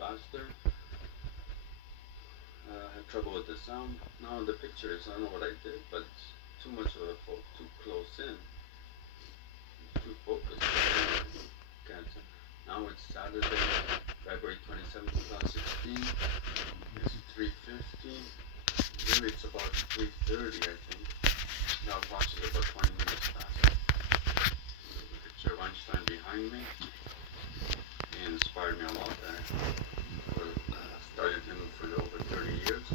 faster. I had trouble with the sound. Now the pictures, I don't know what I did, but it's too much of a too close in. It's too focused. Can't see. Now it's Saturday, February 27th, 2016. It's 3:50. Maybe it's about 3:30, I think. Now I've watched it about 20 minutes past. The picture of Einstein behind me. He inspired me a lot. I studied him for over 30 years.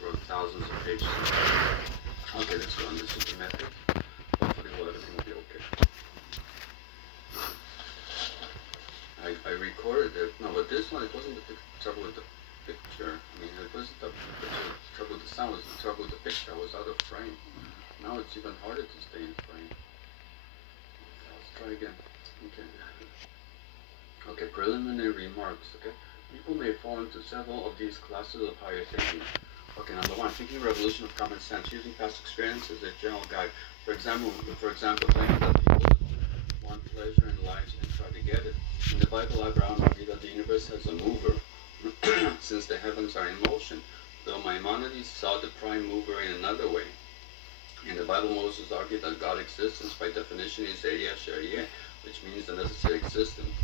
Wrote thousands of pages. Okay, let's go on the super method. Hopefully everything will be okay. I recorded it. No, but this one, it wasn't the trouble with the picture. I mean, it wasn't the trouble with the sound, it was the trouble with the picture. I was out of frame. Now it's even harder to stay in frame. Okay, let's try again. Okay. Okay, preliminary remarks, okay? People may fall into several of these classes of higher thinking. Okay, number one, thinking revolution of common sense, using past experience as a general guide. For example, claiming that people want pleasure in life and try to get it. In the Bible, Abraham argued that the universe has a mover, since the heavens are in motion, though Maimonides saw the prime mover in another way. In the Bible, Moses argued that God's existence by definition is Ehyeh Shehyeh, which means the necessary existence.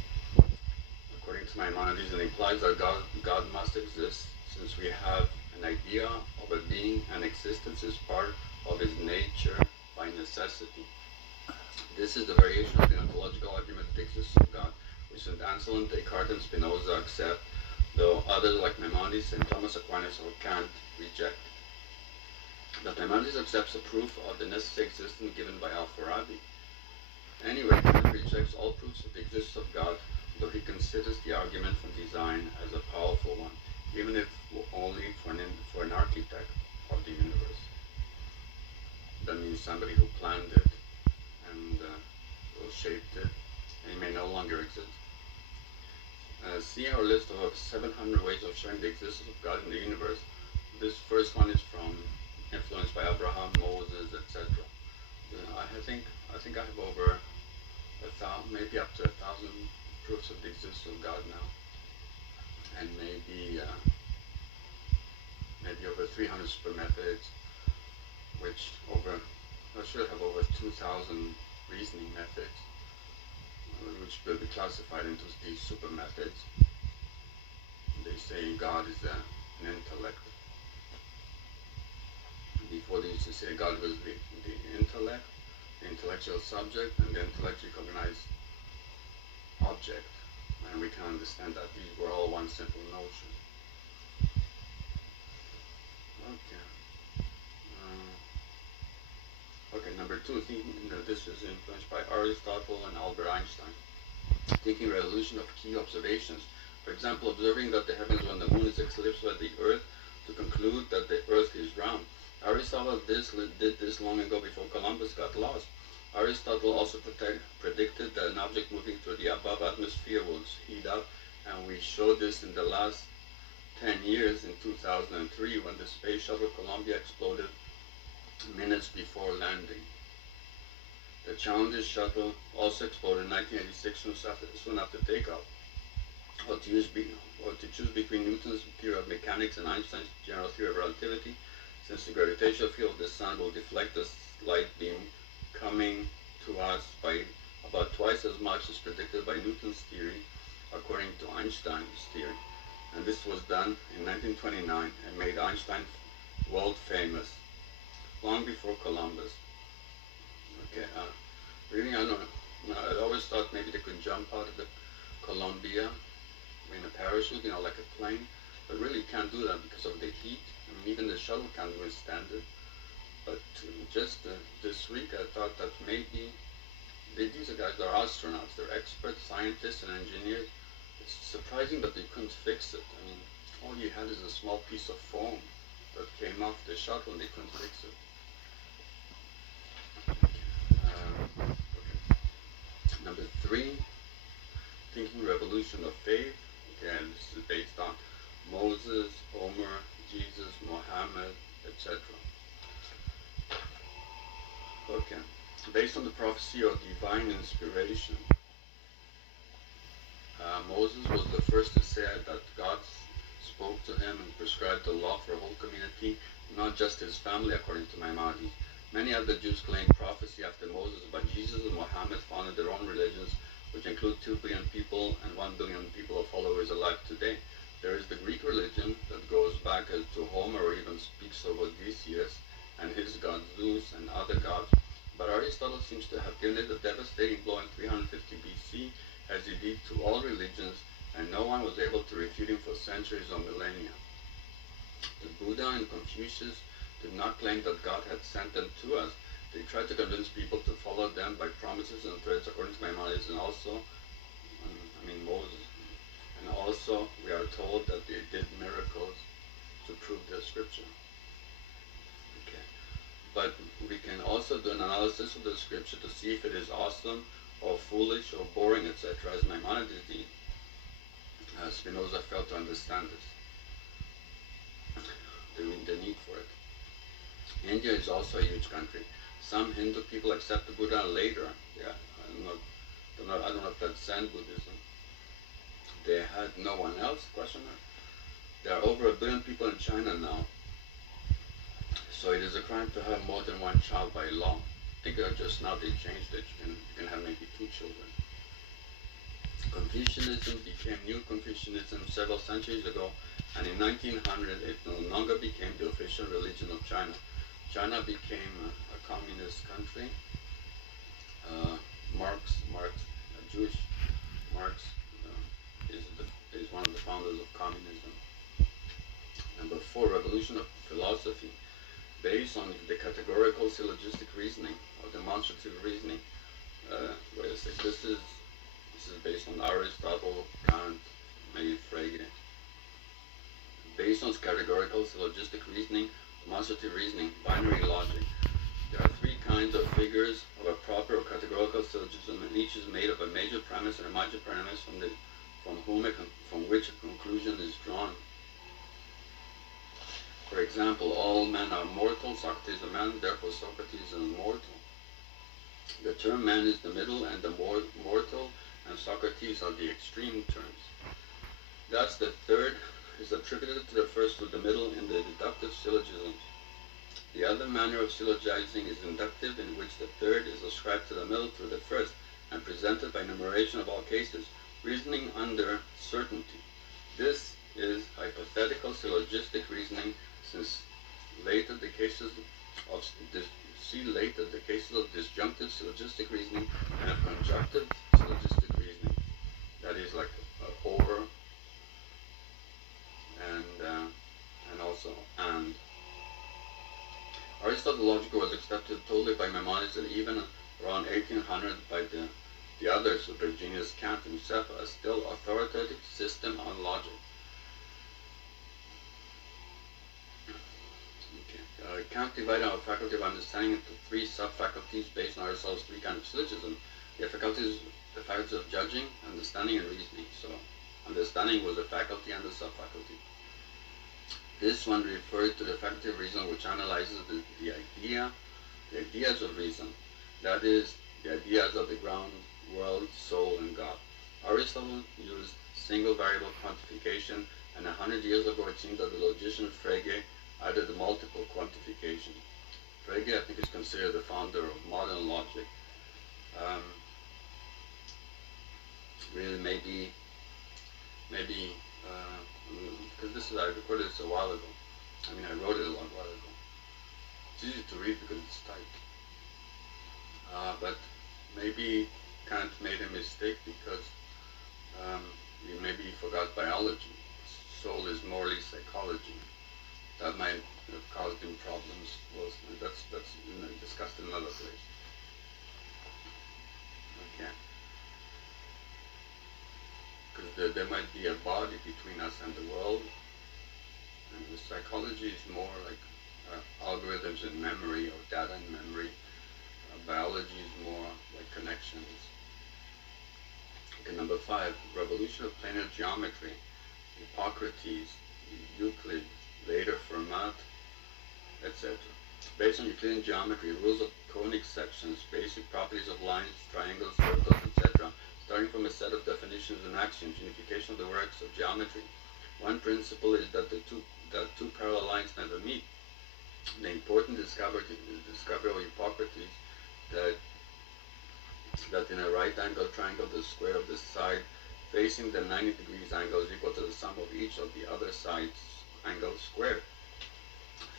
According to Maimonides, it implies that God must exist, since we have an idea of a being and existence is part of his nature by necessity. This is the variation of the ontological argument that exists of God, which St. Anselm, Descartes, and Spinoza accept, though others like Maimonides and Thomas Aquinas or Kant reject. But Maimonides accepts a proof of the necessary existence given by Al-Farabi. Anyway, Kant rejects all proofs of the existence of God, though he considers the argument from design as a powerful one, even if only for an architect of the universe. That means somebody who planned it and who shaped it, and it may no longer exist. See our list of 700 ways of showing the existence of God in the universe. This first one is influenced by Abraham, Moses, etc. I think I have over maybe up to 1,000 proofs of the existence of God now, and maybe over 300 super methods, which I should have over 2,000 reasoning methods, which will be classified into these super methods. They say God is an intellect. Before they used to say God was the intellect, the intellectual subject, and the intellectually cognized object. And we can understand that these were all one simple notion. Okay, number two, this is influenced by Aristotle and Albert Einstein. Thinking revolution of key observations. For example, observing that the heavens when the moon is eclipsed by the earth to conclude that the earth is round. Aristotle did this long ago before Columbus got lost. Aristotle also predicted that an object moving through the above atmosphere will heat up, and we showed this in the last 10 years in 2003 when the space shuttle Columbia exploded minutes before landing. The Challenger shuttle also exploded in 1986 soon after takeoff. Or to choose between Newton's theory of mechanics and Einstein's general theory of relativity, since the gravitational field of the sun will deflect the light beam coming to us by about twice as much as predicted by Newton's theory, according to Einstein's theory. And this was done in 1929 and made Einstein world famous, long before Columbus. Okay, really, I don't know. I always thought maybe they could jump out of the Columbia in a parachute, like a plane, but really can't do that because of the heat. I mean, even the shuttle can't withstand it. But just this week, I thought that maybe these guys are astronauts, they're experts, scientists, and engineers. It's surprising that they couldn't fix it. I mean, all you had is a small piece of foam that came off the shuttle, and they couldn't fix it. Okay. Number three, thinking revolution of faith. Again, this is based on Moses, Homer, Jesus, Muhammad, etc. Okay. Based on the prophecy of divine inspiration. Moses was the first to say that God spoke to him and prescribed the law for a whole community, not just his family, according to Maimonides. Many other Jews claim prophecy after Moses, but Jesus and Muhammad founded their own religions, which include 2 billion people and 1 billion people of followers alive today. There is the Greek religion that goes back to Homer or even speaks of Odysseus and his god Zeus and other gods. But Aristotle seems to have given it a devastating blow in 350 BC, as he did to all religions, and no one was able to refute him for centuries or millennia. The Buddha and Confucius did not claim that God had sent them to us. They tried to convince people to follow them by promises and threats, according to Maimonides, and also, Moses. And also, we are told that they did miracles to prove their scripture. Okay. But we can also do an analysis of the scripture to see if it is awesome or foolish or boring, etc., as Maimonides did. Spinoza failed to understand this, the need for it. India is also a huge country. Some Hindu people accept the Buddha later. Yeah, I don't know if that's Zen Buddhism. They had no one else? Question mark. There are over 1 billion people in China now. So it is a crime to have more than one child by law. I think just now they changed it. You can have maybe 2 children. Confucianism became New Confucianism several centuries ago, and in 1900 it no longer became the official religion of China. China became a communist country. Jewish Marx is one of the founders of communism. Number 4, revolution of philosophy, based on the categorical syllogistic reasoning or demonstrative reasoning. Wait a sec. This is based on Aristotle, Kant, maybe Frege. Based on categorical syllogistic reasoning, demonstrative reasoning, binary logic. There are 3 kinds of figures of a proper or categorical syllogism, and each is made of a major premise and a minor premise from which a conclusion is drawn. For example, all men are mortal. Socrates is a man, therefore Socrates is immortal. The term man is the middle, and the mortal and Socrates are the extreme terms. Thus the third is attributed to the first with the middle in the deductive syllogisms. The other manner of syllogizing is inductive, in which the third is ascribed to the middle through the first, and presented by enumeration of all cases, reasoning under certainty. This is hypothetical syllogistic reasoning, since later the cases of disjunctive syllogistic reasoning and of conjunctive syllogistic reasoning. That is like or and also and. Aristotle's logic was accepted totally by Maimonides, and even around 1800 by the others, with their genius Kant himself, a still authoritative system on logic. Okay. Kant divided our faculty of understanding into 3 sub-faculties based on Aristotle's 3 kinds of syllogism. The faculties of judging, understanding, and reasoning. So understanding was a faculty and a sub-faculty. This one refers to the faculty of reason, which analyzes the ideas of reason. That is, the ideas of the ground, world, soul, and God. Aristotle used single variable quantification, and 100 years ago it seems that the logician Frege added multiple quantification. Frege, I think, is considered the founder of modern logic. Really, maybe, because I recorded this a while ago. I wrote it a long while ago. It's easy to read because it's typed. But maybe Kant made a mistake because he forgot biology. Soul is morally psychology. That might have caused him problems. Well, that's discussed in another place. Okay. Because there might be a body between us and the world, and the psychology is more like algorithms in memory or data in memory. Biology is more like connections. Okay, number 5, revolution of planar geometry. Hippocrates, Euclid, later Fermat, etc. Based on Euclidean geometry, rules of conic sections, basic properties of lines, triangles, circles, etc., starting from a set of definitions propositions and axioms, unification of the works of geometry. One principle is that two parallel lines never meet. The important discovery of Hippocrates that in a right angle triangle the square of the side facing the 90 degrees angle is equal to the sum of each of the other side's angles squared.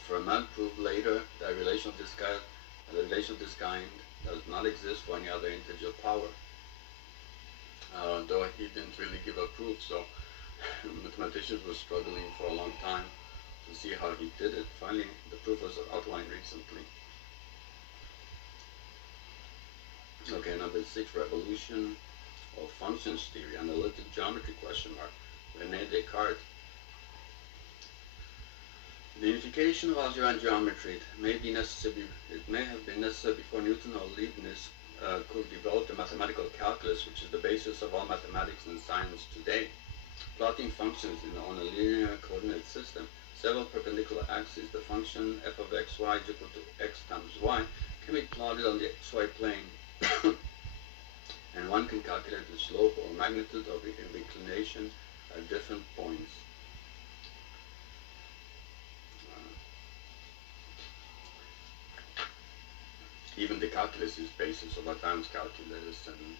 Fermat proved later that the relation of this kind does not exist for any other integer power. Though he didn't really give a proof, so mathematicians were struggling for a long time to see how he did it. Finally, the proof was outlined recently. Okay, number 6, revolution of functions theory, analytic geometry question mark, René Descartes. The unification of algebra and geometry may have been necessary before Newton or Leibniz could develop the mathematical calculus, which is the basis of all mathematics and science today. Plotting functions on a linear coordinate system, several perpendicular axes, the function f of xy is equal to x times y, can be plotted on the xy plane, and one can calculate the slope or magnitude of the inclination at different points. Even the calculus is basis of advanced calculus and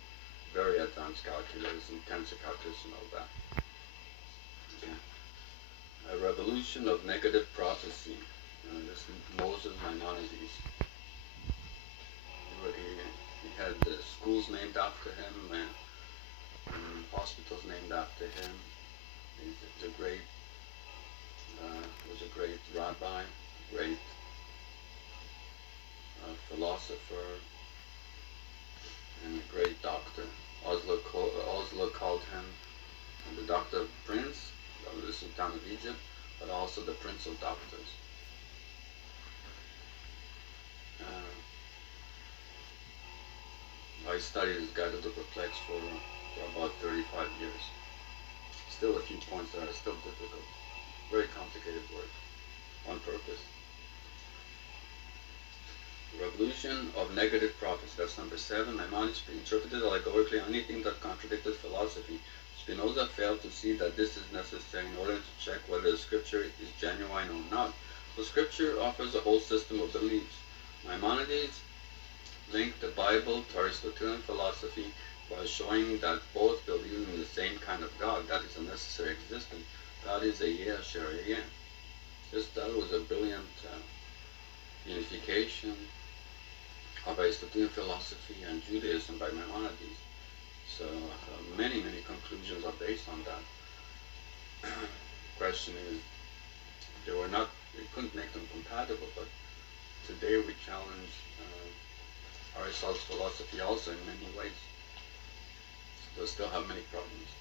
very advanced calculus and tensor calculus and all that. Okay. A revolution of negative prophecy. This is Moses Maimonides. He had schools named after him and hospitals named after him. He was a great rabbi, great philosopher, and a great doctor. Oslo called him the Doctor Prince of the Sultan of Egypt, but also the Prince of Doctors. I studied his Guide to the Perplexed for about 35 years. Still a few points that are still difficult. Very complicated work, on purpose. Revolution of negative prophecy, that's number 7. Maimonides interpreted allegorically anything that contradicted philosophy. Spinoza failed to see that this is necessary in order to check whether the scripture is genuine or not. So scripture offers a whole system of beliefs. Maimonides linked the Bible to Aristotelian philosophy by showing that both believe in the same kind of God, that is a necessary existence. God is a Yeh Asher Yeh. That was a brilliant unification of Aristotelian philosophy and Judaism by Maimonides. So many conclusions are based on that. Question is, we couldn't make them compatible, but today we challenge Aristotle's philosophy also in many ways. They'll still have many problems.